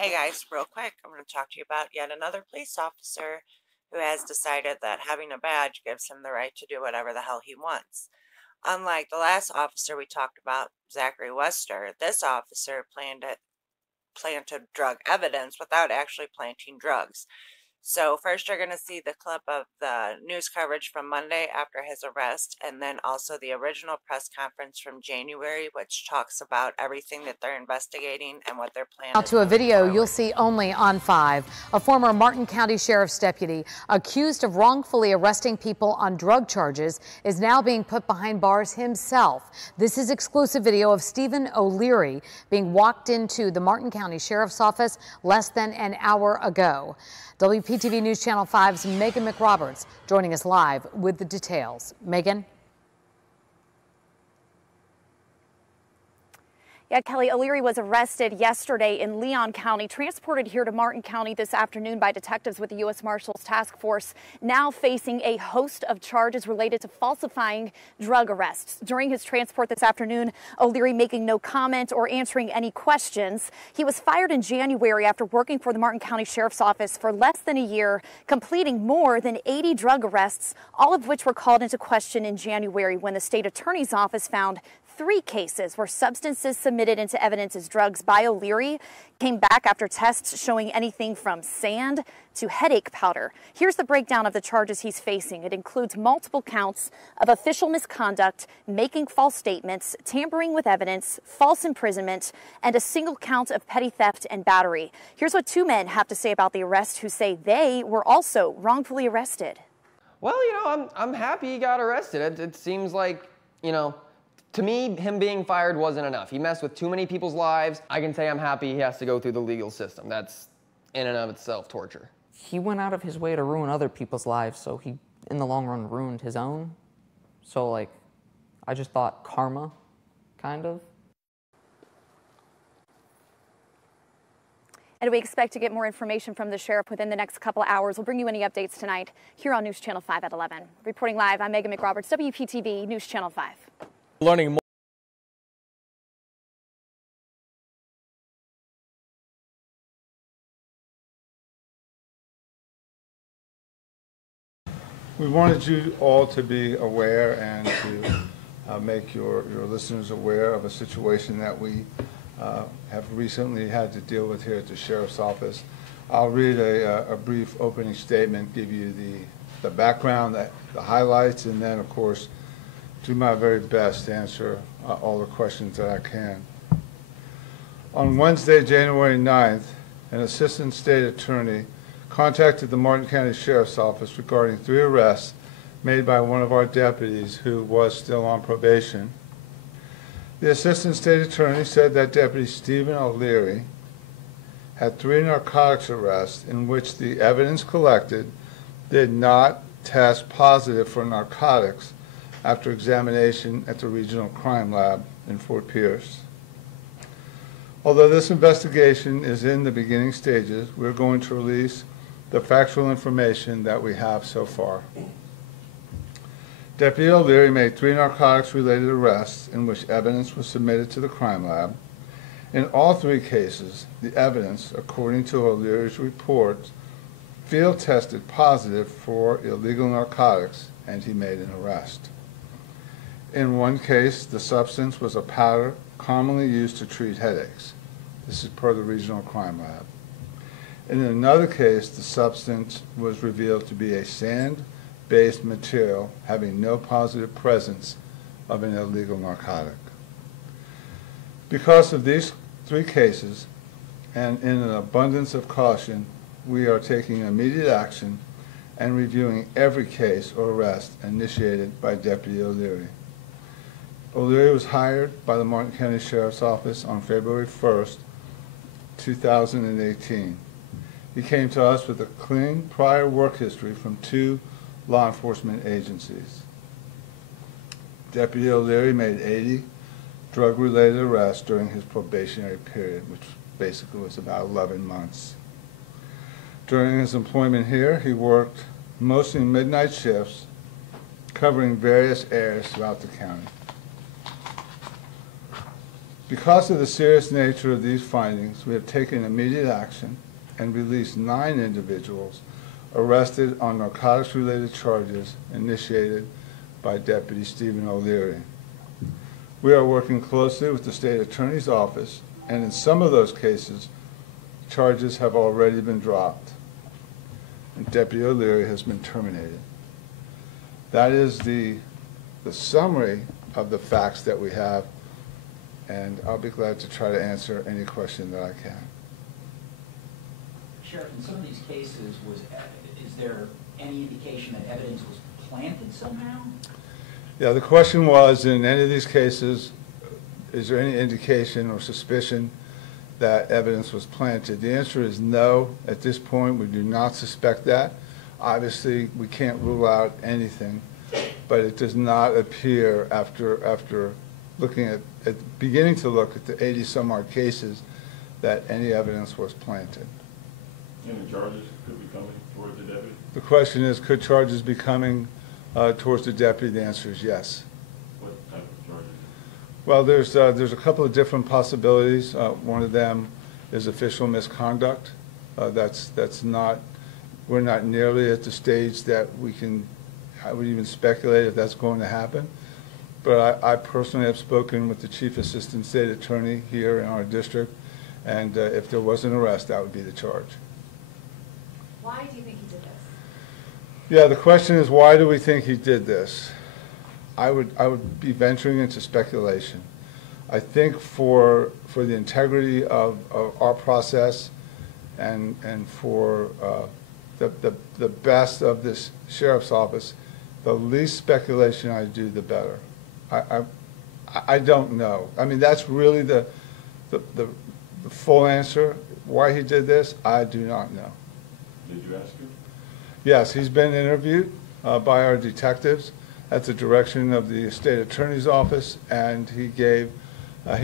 Hey guys, real quick, I'm going to talk to you about yet another police officer who has decided that having a badge gives him the right to do whatever the hell he wants. Unlike the last officer we talked about, Zachary Wester, this officer planted drug evidence without actually planting drugs. So first you're going to see the clip of the news coverage from Monday after his arrest, and then also the original press conference from January, which talks about everything that they're investigating and what their plan Now is to a video forward. you'll see only on 5. A former Martin County Sheriff's deputy accused of wrongfully arresting people on drug charges is now being put behind bars himself. This is exclusive video of Stephen O'Leary being walked into the Martin County Sheriff's Office less than an hour ago. WPTV News Channel 5's Megan McRoberts joining us live with the details. Megan? Yeah, Kelly, O'Leary was arrested yesterday in Leon County, transported here to Martin County this afternoon by detectives with the U.S. Marshals Task Force, now facing a host of charges related to falsifying drug arrests. During his transport this afternoon, O'Leary making no comment or answering any questions. He was fired in January after working for the Martin County Sheriff's Office for less than a year, completing more than 80 drug arrests, all of which were called into question in January when the state attorney's office found 3 cases where substances submitted into evidence as drugs by O'Leary came back after tests showing anything from sand to headache powder. Here's the breakdown of the charges he's facing. It includes multiple counts of official misconduct, making false statements, tampering with evidence, false imprisonment, and a single count of petty theft and battery. Here's what 2 men have to say about the arrest who say they were also wrongfully arrested. Well, I'm happy he got arrested. It seems like, to me, him being fired wasn't enough. He messed with too many people's lives. I can say I'm happy he has to go through the legal system. That's in and of itself torture. He went out of his way to ruin other people's lives, so he, in the long run, ruined his own. So, I just thought karma, kind of. And we expect to get more information from the sheriff within the next couple of hours. We'll bring you any updates tonight here on News Channel 5 at 11. Reporting live, I'm Megan McRoberts, WPTV News Channel 5. Learning more. We wanted you all to be aware and to make your listeners aware of a situation that we have recently had to deal with here at the Sheriff's Office. I'll read a brief opening statement, give you the background, the highlights, and then, of course, do my very best to answer all the questions that I can. On Wednesday, January 9th, an assistant state attorney contacted the Martin County Sheriff's Office regarding 3 arrests made by one of our deputies who was still on probation. The assistant state attorney said that Deputy Stephen O'Leary had 3 narcotics arrests in which the evidence collected did not test positive for narcotics after examination at the Regional Crime Lab in Fort Pierce. Although this investigation is in the beginning stages, we're going to release the factual information that we have so far. Deputy O'Leary made 3 narcotics-related arrests in which evidence was submitted to the crime lab. In all 3 cases, the evidence, according to O'Leary's report, field tested positive for illegal narcotics, and he made an arrest. In one case, the substance was a powder commonly used to treat headaches. This is per the Regional Crime Lab. In another case, the substance was revealed to be a sand-based material having no positive presence of an illegal narcotic. Because of these 3 cases, and in an abundance of caution, we are taking immediate action and reviewing every case or arrest initiated by Deputy O'Leary. O'Leary was hired by the Martin County Sheriff's Office on February 1st, 2018. He came to us with a clean prior work history from 2 law enforcement agencies. Deputy O'Leary made 80 drug-related arrests during his probationary period, which basically was about 11 months. During his employment here, he worked mostly midnight shifts, covering various areas throughout the county. Because of the serious nature of these findings, we have taken immediate action and released 9 individuals arrested on narcotics-related charges initiated by Deputy Stephen O'Leary. We are working closely with the State Attorney's Office, and in some of those cases, charges have already been dropped, and Deputy O'Leary has been terminated. That is the summary of the facts that we have, and I'll be glad to try to answer any question that I can. Sheriff, in some of these cases, is there any indication that evidence was planted somehow? Yeah, the question was, in any of these cases, is there any indication or suspicion that evidence was planted? The answer is no. At this point, we do not suspect that. Obviously, we can't rule out anything, but it does not appear after looking at beginning to look at the 80-some-odd cases that any evidence was planted. Any charges could be coming towards the deputy? The question is, could charges be coming towards the deputy? The answer is yes. What type of charges? Well, there's a couple of different possibilities. One of them is official misconduct. We're not nearly at the stage that I would even speculate if that's going to happen. But I personally have spoken with the Chief Assistant State Attorney here in our district, and if there was an arrest, that would be the charge. Why do you think he did this? Yeah, the question is, why do we think he did this? I would be venturing into speculation. I think for the integrity of our process and for the best of this sheriff's office, the least speculation I do, the better. I don't know. I mean, that's really the full answer. Why he did this, I do not know. Did you ask him? Yes, he's been interviewed by our detectives at the direction of the state attorney's office, and he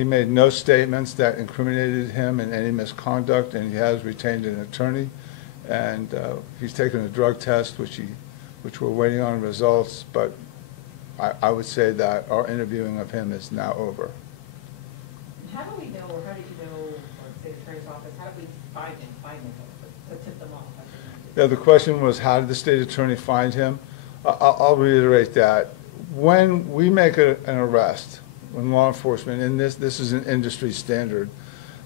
made no statements that incriminated him in any misconduct, and he has retained an attorney, and he's taken a drug test, which we're waiting on results, but I would say that our interviewing of him is now over. How do we know, or how did you know, or the state attorney's office, how did we find him, what tipped them off? Yeah, the question was, how did the state attorney find him? I'll reiterate that. When we make an arrest, when law enforcement, and this is an industry standard,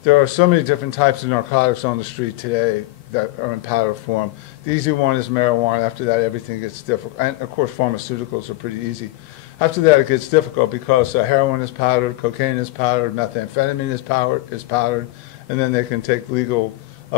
there are so many different types of narcotics on the street today that are in powder form. The easy one is marijuana. After that, everything gets difficult. And, of course, pharmaceuticals are pretty easy. After that, it gets difficult because heroin is powdered, cocaine is powdered, methamphetamine is powdered, and then they can take legal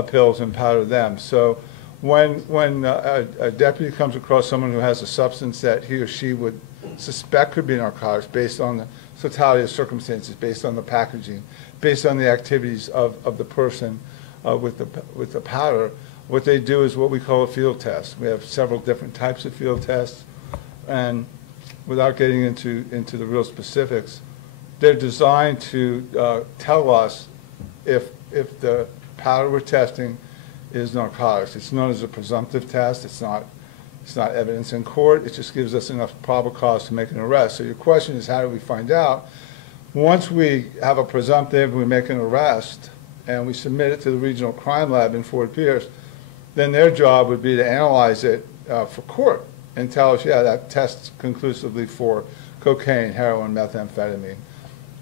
pills and powder them. So when a deputy comes across someone who has a substance that he or she would suspect could be narcotics based on the totality of circumstances, based on the packaging, based on the activities of the person with the powder, what they do is what we call a field test. We have several different types of field tests, and without getting into the real specifics, they're designed to tell us if the powder we're testing is narcotics. It's known as a presumptive test. It's not evidence in court. It just gives us enough probable cause to make an arrest. So your question is, how do we find out? Once we have a presumptive, we make an arrest, and we submit it to the regional crime lab in Fort Pierce, then their job would be to analyze it for court and tell us, yeah, that tests conclusively for cocaine, heroin, methamphetamine.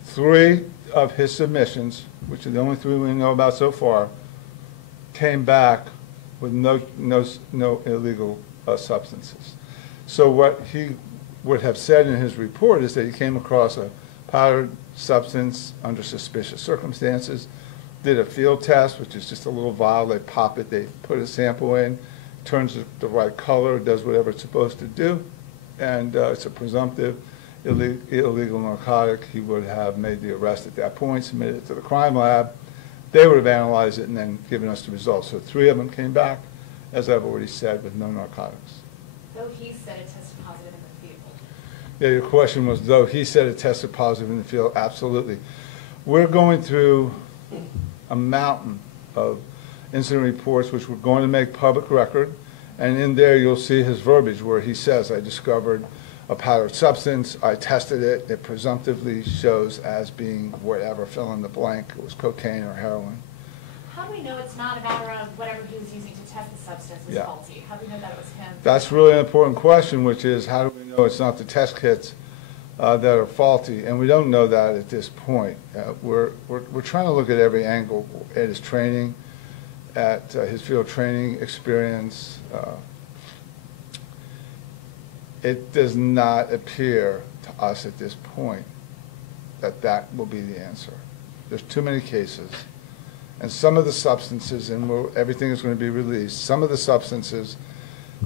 3 of his submissions, which are the only 3 we know about so far, came back with no illegal substances. So what he would have said in his report is that he came across a powdered substance under suspicious circumstances, did a field test, which is just a little vial, they pop it, they put a sample in, turns the right color, does whatever it's supposed to do, and it's a presumptive illegal narcotic. He would have made the arrest at that point, submitted it to the crime lab. They would have analyzed it and then given us the results. So 3 of them came back, as I've already said, with no narcotics. Though he said it tested positive in the field. Yeah, your question was, though he said it tested positive in the field. Absolutely. We're going through a mountain of incident reports which we're going to make public record, and in there you'll see his verbiage where he says, I discovered a powdered substance. I tested it. It presumptively shows as being whatever, fill in the blank. It was cocaine or heroin. How do we know it's not a matter of whatever he was using to test the substance was faulty? How do we know that it was him? That's really an important question, which is how do we know it's not the test kits that are faulty? And we don't know that at this point. We're trying to look at every angle, at his training, at his field training experience. It does not appear to us at this point that that will be the answer. There's too many cases. And some of the substances, and everything is going to be released, some of the substances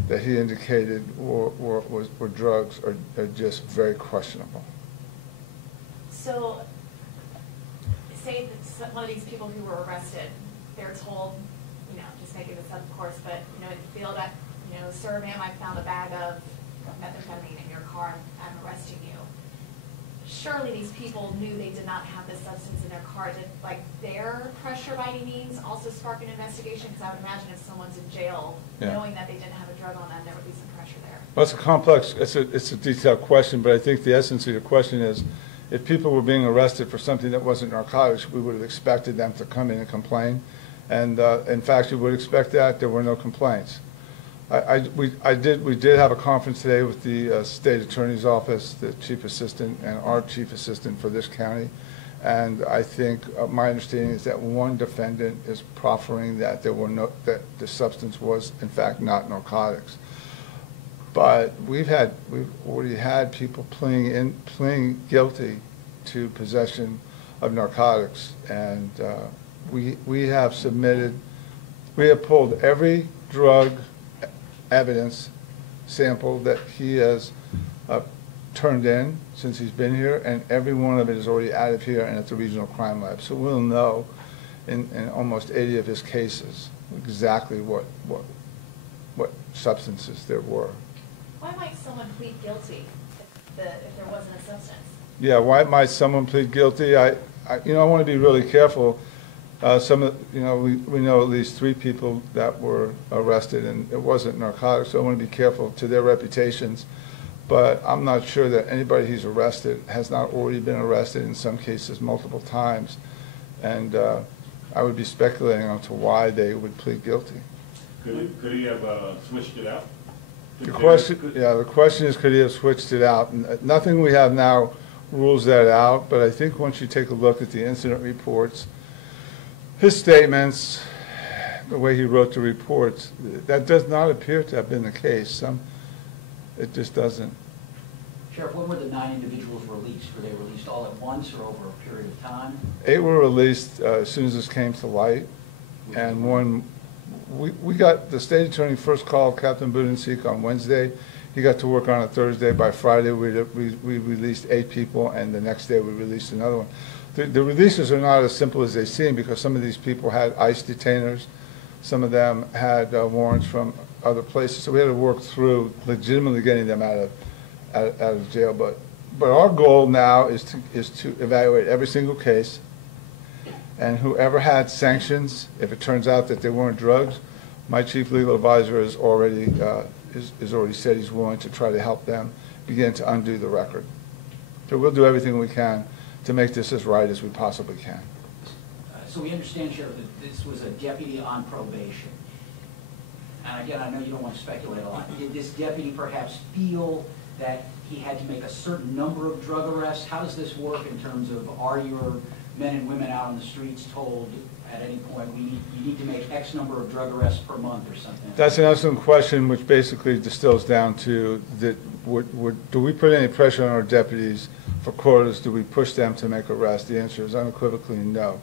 that he indicated were drugs are just very questionable. So, say that one of these people who were arrested, they're told, you know, just making this up, of course, but, you know, in the field, you know, sir, ma'am, I found a bag of methamphetamine in your car, I'm arresting you. Surely these people knew they did not have this substance in their car. Did, like, their pressure by any means also spark an investigation? Because I would imagine if someone's in jail, knowing that they didn't have a drug on them, there would be some pressure there. Well, it's a complex, it's a detailed question, but I think the essence of your question is, if people were being arrested for something that wasn't narcotics, we would have expected them to come in and complain. And in fact, you would expect that. There were no complaints. We did have a conference today with the state attorney's office, the chief assistant, and our chief assistant for this county. And I think my understanding is that one defendant is proffering that that the substance was in fact not narcotics. But we've already had people pleading guilty to possession of narcotics, and we have pulled every drug evidence sample that he has turned in since he's been here, and every one of it is already out of here and at the regional crime lab. So we'll know in almost 80 of his cases exactly what substances there were. Why might someone plead guilty if there wasn't a substance? Yeah, why might someone plead guilty? I want to be really careful. We know at least 3 people that were arrested, and it wasn't narcotics, so I want to be careful to their reputations. But I'm not sure that anybody who's arrested has not already been arrested, in some cases multiple times. And I would be speculating on to why they would plead guilty. Could he have switched it out? The question is, could he have switched it out? And nothing we have now rules that out, but I think once you take a look at the incident reports, his statements, the way he wrote the reports, that does not appear to have been the case. It just doesn't. Sheriff, when were the 9 individuals released? Were they released all at once or over a period of time? 8 were released as soon as this came to light, and one, we got the state attorney first called Captain Budenseek on Wednesday. He got to work on it Thursday. By Friday, we released 8 people, and the next day we released another one. The releases are not as simple as they seem, because some of these people had ICE detainers. Some of them had warrants from other places. So we had to work through legitimately getting them out of jail. But our goal now is to evaluate every single case. And whoever had sanctions, if it turns out that they weren't drugs, my chief legal advisor has already said he's willing to try to help them begin to undo the record. So we'll do everything we can to make this as right as we possibly can. So we understand, Sheriff, that this was a deputy on probation. And again, I know you don't want to speculate a lot. Did this deputy perhaps feel that he had to make a certain number of drug arrests? How does this work in terms of, are your men and women out on the streets told at any point, you need to make X number of drug arrests per month or something? That's an excellent question, which basically distills down to that: do we put any pressure on our deputies for quotas? Do we push them to make arrests? The answer is unequivocally no.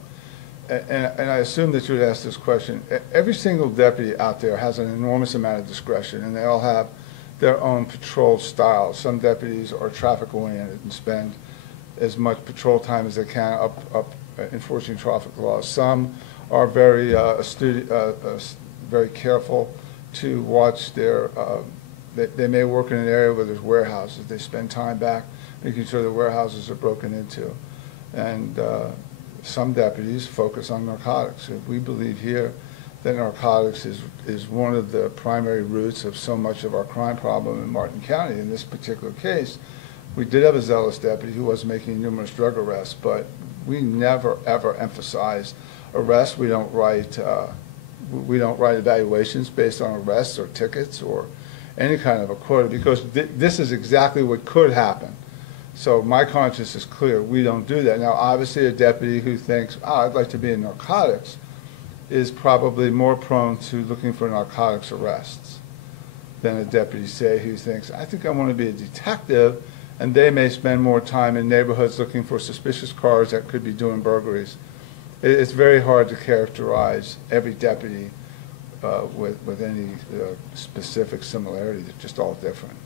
And I assume that you would ask this question. Every single deputy out there has an enormous amount of discretion, and they all have their own patrol style. Some deputies are traffic oriented and spend as much patrol time as they can up enforcing traffic laws. Some are very astute, very careful to watch their, they may work in an area where there's warehouses. They spend time back making sure the warehouses are broken into. And some deputies focus on narcotics. We believe here that narcotics is one of the primary roots of so much of our crime problem in Martin County. In this particular case, we did have a zealous deputy who was making numerous drug arrests, but we never ever emphasize arrests. We don't write evaluations based on arrests or tickets or any kind of a quota, because this is exactly what could happen. So my conscience is clear. We don't do that. Now, obviously, a deputy who thinks, oh, I'd like to be in narcotics, is probably more prone to looking for narcotics arrests than a deputy, say, who thinks, I think I want to be a detective, and they may spend more time in neighborhoods looking for suspicious cars that could be doing burglaries. It's very hard to characterize every deputy with any specific similarity. They're just all different.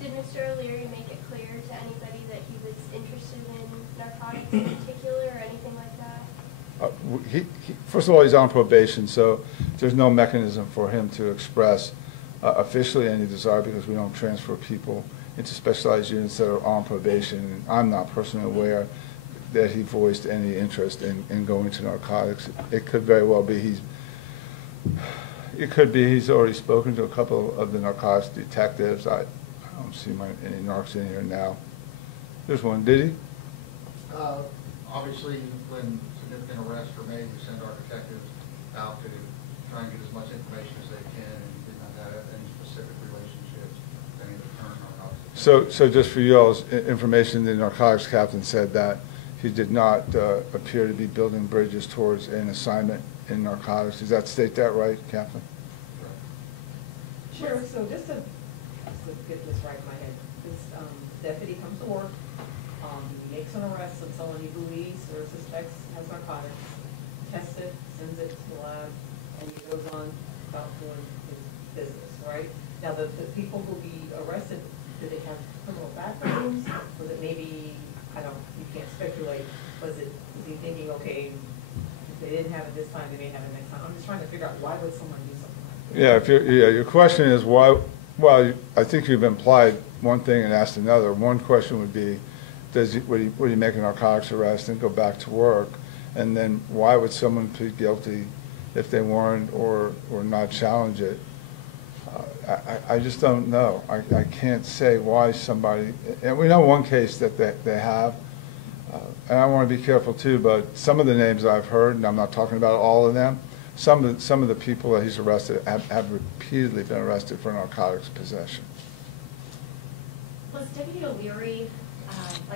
Did Mr. O'Leary make it clear to anybody that he was interested in narcotics in particular or anything like that? First of all, he's on probation, so there's no mechanism for him to express officially any desire, because we don't transfer people into specialized units that are on probation. And I'm not personally aware that he voiced any interest in going to narcotics. It could very well be he's already spoken to a couple of the narcotics detectives. I don't see any narcs in here now. There's one. Did he? Obviously, when significant arrests are made, we send our detectives out to try and get as much information as they can, and did not have any specific relationships with any of the current narcotics. So just for y'all's information, the narcotics captain said that he did not appear to be building bridges towards an assignment in narcotics. Does that state that right, Captain? Sure. So just to get this right in my head, this deputy comes to work, he makes an arrest of someone he believes or suspects has narcotics, tests it, sends it to the lab, and he goes on about doing his business, right? Now, the people who be arrested, do they have criminal backgrounds? Was it maybe, you can't speculate, was he thinking, okay, if they didn't have it this time, they may have it next time? I'm just trying to figure out, why would someone do something like that? Yeah, your question is why. Well, I think you've implied one thing and asked another. One question would be, would he make a narcotics arrest and go back to work? And then why would someone plead guilty if they weren't or not challenge it? I just don't know. I can't say why somebody, and we know one case that they have, and I want to be careful too, but some of the names I've heard, and I'm not talking about all of them, some of the people that he's arrested have repeatedly been arrested for narcotics possession. Was Deputy O'Leary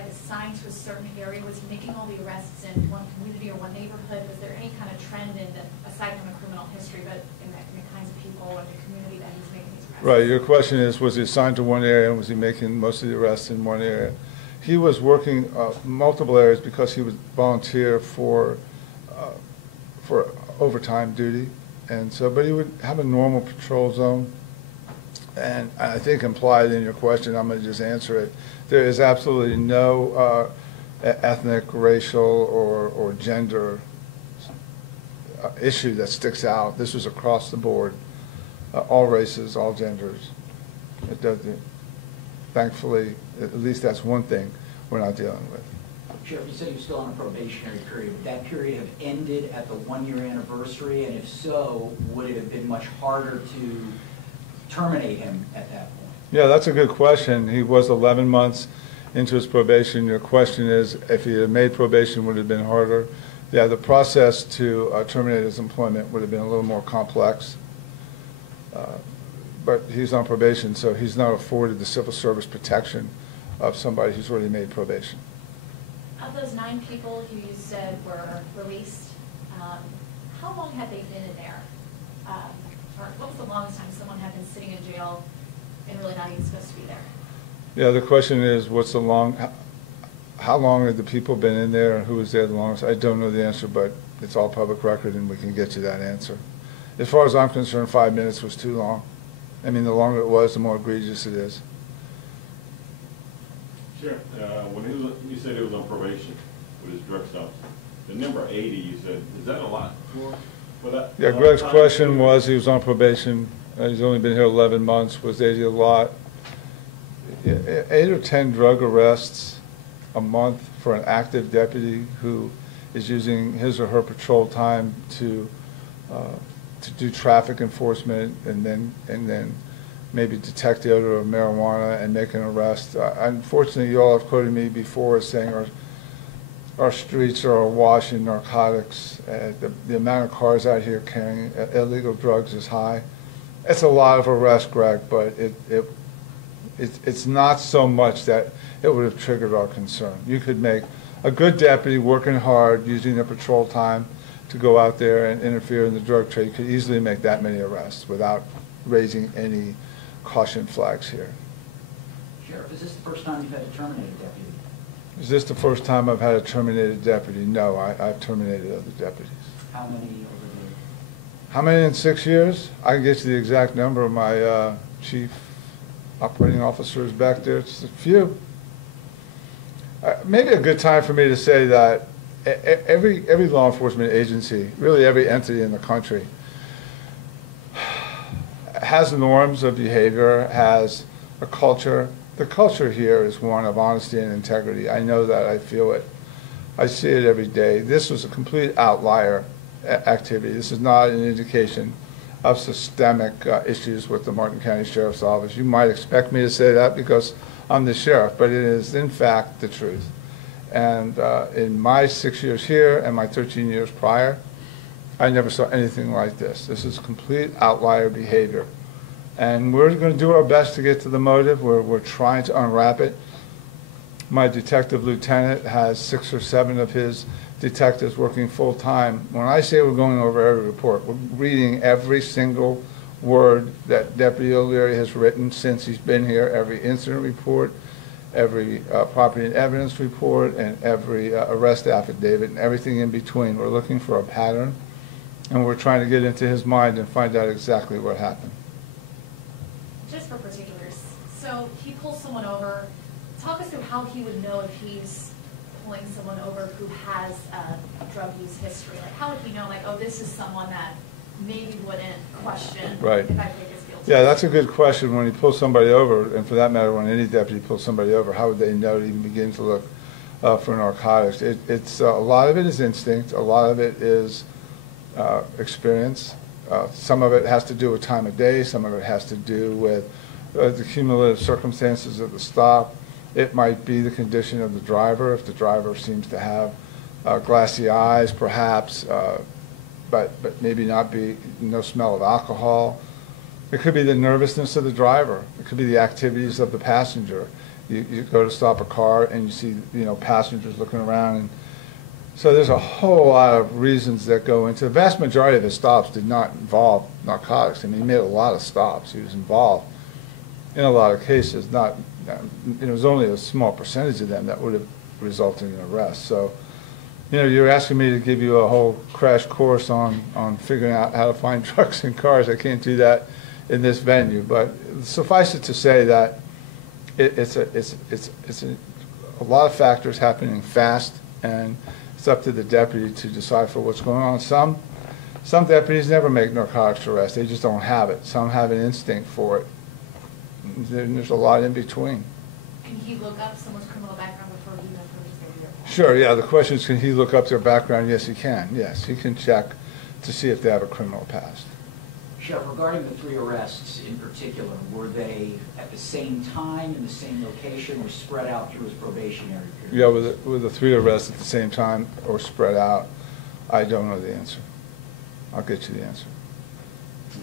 assigned to a certain area? Was he making all the arrests in one community or one neighborhood? Was there any kind of trend aside from a criminal history, but in the kinds of people in the community that he's making these arrests? Right. Your question is, was he assigned to one area and was he making most of the arrests in one area? He was working multiple areas because he was volunteer for overtime duty, and so, but he would have a normal patrol zone. And I think implied in your question, I'm going to just answer it. There is absolutely no ethnic, racial, or gender issue that sticks out. This was across the board, all races, all genders. It doesn't. Thankfully, at least that's one thing we're not dealing with. Sheriff, you said he was still on a probationary period. Would that period have ended at the one-year anniversary? And if so, would it have been much harder to terminate him at that point? Yeah, that's a good question. He was 11 months into his probation. Your question is, if he had made probation, would it have been harder? Yeah, the process to terminate his employment would have been a little more complex. But he's on probation, so he's not afforded the civil service protection of somebody who's already made probation. Of those 9 people who you said were released, how long had they been in there? Or what was the longest time someone had been sitting in jail and really not even supposed to be there? Yeah, the question is, how long had the people been in there and who was there the longest? I don't know the answer, but it's all public record and we can get you that answer. As far as I'm concerned, 5 minutes was too long. I mean, the longer it was, the more egregious it is. Sure. When you said he was on probation with his drug stops, the number 80, you said, is that a lot for that? Yeah, Greg's question was, he was on probation. He's only been here 11 months. Was 80 a lot? 8 or 10 drug arrests a month for an active deputy who is using his or her patrol time to do traffic enforcement and then maybe detect the odor of marijuana and make an arrest. Unfortunately, you all have quoted me before as saying our streets are awash in narcotics. The amount of cars out here carrying illegal drugs is high. It's a lot of arrests, Greg, but it's not so much that it would have triggered our concern. You could make a good deputy working hard, using their patrol time to go out there and interfere in the drug trade, could easily make that many arrests without raising any caution flags here. Sheriff, is this the first time you've had to terminate a deputy? Is this the first time I've had a terminated deputy? No, I've terminated other deputies. How many over the? How many in 6 years? I can get you the exact number of my chief operating officers back there. It's a few. Maybe a good time for me to say that every law enforcement agency, really every entity in the country, has norms of behavior, has a culture. The culture here is one of honesty and integrity. I know that. I feel it. I see it every day. This was a complete outlier activity. This is not an indication of systemic issues with the Martin County Sheriff's Office. You might expect me to say that because I'm the sheriff, but it is in fact the truth. And in my 6 years here and my 13 years prior, I never saw anything like this. This is complete outlier behavior. And we're going to do our best to get to the motive. We're trying to unwrap it. My detective lieutenant has 6 or 7 of his detectives working full time. When I say we're going over every report, we're reading every single word that Deputy O'Leary has written since he's been here, every incident report, every property and evidence report, and every arrest affidavit, and everything in between. We're looking for a pattern, and we're trying to get into his mind and find out exactly what happened. Just for particulars, so he pulls someone over. Talk us through how he would know if he's pulling someone over who has a drug use history. Like, how would he know, like, oh, this is someone that maybe wouldn't question Right. if I take his guilty? Yeah, that's a good question. When he pulls somebody over, and for that matter, when any deputy pulls somebody over, how would they know to even begin to look for narcotics? It's a lot of it is instinct. A lot of it is experience. Some of it has to do with time of day. Some of it has to do with the cumulative circumstances of the stop. It might be the condition of the driver. If the driver seems to have glassy eyes, perhaps, but maybe not be no smell of alcohol. It could be the nervousness of the driver. It could be the activities of the passenger. You go to stop a car and you see passengers looking around, and so there's a whole lot of reasons that go into. The vast majority of his stops did not involve narcotics. I mean, he made a lot of stops. He was involved in a lot of cases. It was only a small percentage of them that would have resulted in an arrest. So, you're asking me to give you a whole crash course on figuring out how to find drugs in cars. I can't do that in this venue, but suffice it to say that it's a lot of factors happening fast, and it's up to the deputy to decipher what's going on. Some deputies never make narcotics arrests. They just don't have it. Some have an instinct for it. There's a lot in between. Can he look up someone's criminal background before he knows where he's going to be? Sure, yeah. The question is, can he look up their background? Yes, he can. Yes, he can check to see if they have a criminal past. Sheriff, regarding the 3 arrests in particular, were they at the same time, in the same location, or spread out through his probationary period? Yeah, with the 3 arrests at the same time or spread out, I don't know the answer. I'll get you the answer.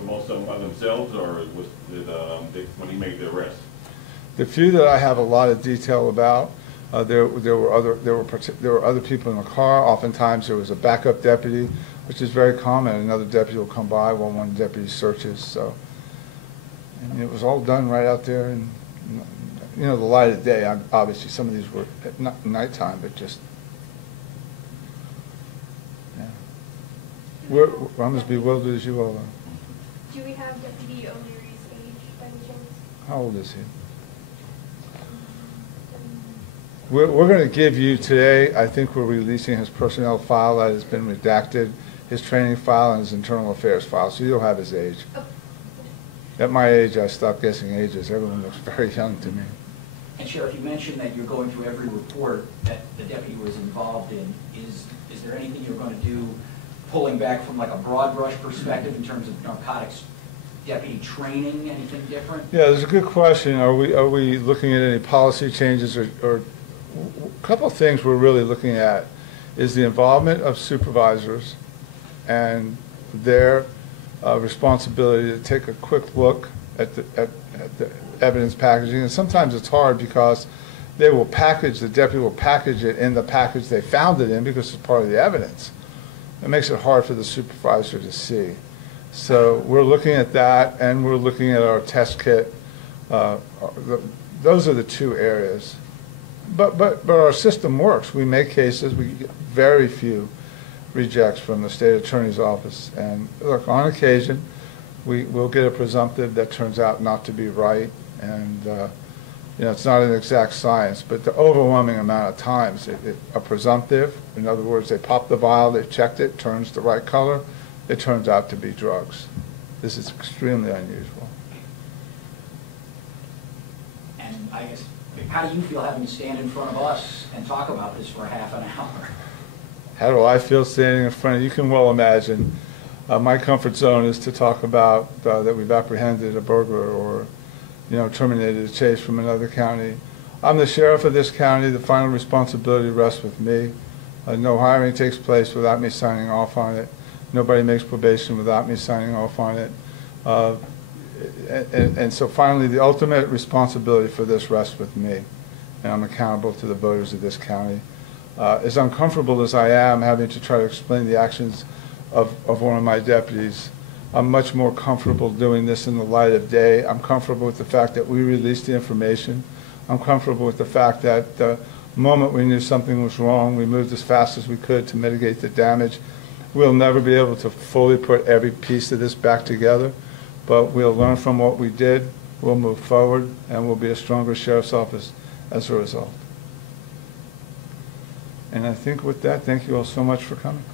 Were most of them by themselves, or when he made the arrest? The few that I have a lot of detail about, there were other people in the car. Oftentimes there was a backup deputy, which is very common. Another deputy will come by while one deputy searches. So, it was all done right out there, and the light of day. Obviously, some of these were at nighttime, but just yeah. We're I'm as bewildered as you all are. Do we have Deputy O'Leary's age by any chance? How old is he? We're going to give you today, I think we're releasing his personnel file that has been redacted, his training file, and his internal affairs file, so you'll have his age. Oh. At my age, I stopped guessing ages. Everyone looks very young to me. And Sheriff, you mentioned that you're going through every report that the deputy was involved in. Is there anything you're going to do, pulling back from like a broad brush perspective in terms of narcotics deputy training, anything different? Yeah, there's a good question. Are we looking at any policy changes, or a couple of things we're really looking at is the involvement of supervisors and their responsibility to take a quick look at the evidence packaging. And sometimes it's hard because they will package, the deputy will package it in the package they found it in because it's part of the evidence. It makes it hard for the supervisor to see. So we're looking at that, and we're looking at our test kit. Those are the two areas. But our system works. We make cases. We get very few rejects from the state attorney's office. And look, on occasion, we will get a presumptive that turns out not to be right. And you know, it's not an exact science, but the overwhelming amount of times, a presumptive, in other words, they pop the vial, they've checked it, turns the right color, it turns out to be drugs. This is extremely unusual. And I guess, how do you feel having to stand in front of us and talk about this for half an hour? How do I feel standing in front of you? You can well imagine. My comfort zone is to talk about that we've apprehended a burglar or, you know, terminated a chase from another county. I'm the sheriff of this county. The final responsibility rests with me. No hiring takes place without me signing off on it. Nobody makes probation without me signing off on it. And so finally, the ultimate responsibility for this rests with me, and I'm accountable to the voters of this county. As uncomfortable as I am having to try to explain the actions of one of my deputies, I'm much more comfortable doing this in the light of day. I'm comfortable with the fact that we released the information. I'm comfortable with the fact that the moment we knew something was wrong, we moved as fast as we could to mitigate the damage. We'll never be able to fully put every piece of this back together, but we'll learn from what we did, we'll move forward, and we'll be a stronger sheriff's office as a result. And I think with that, thank you all so much for coming.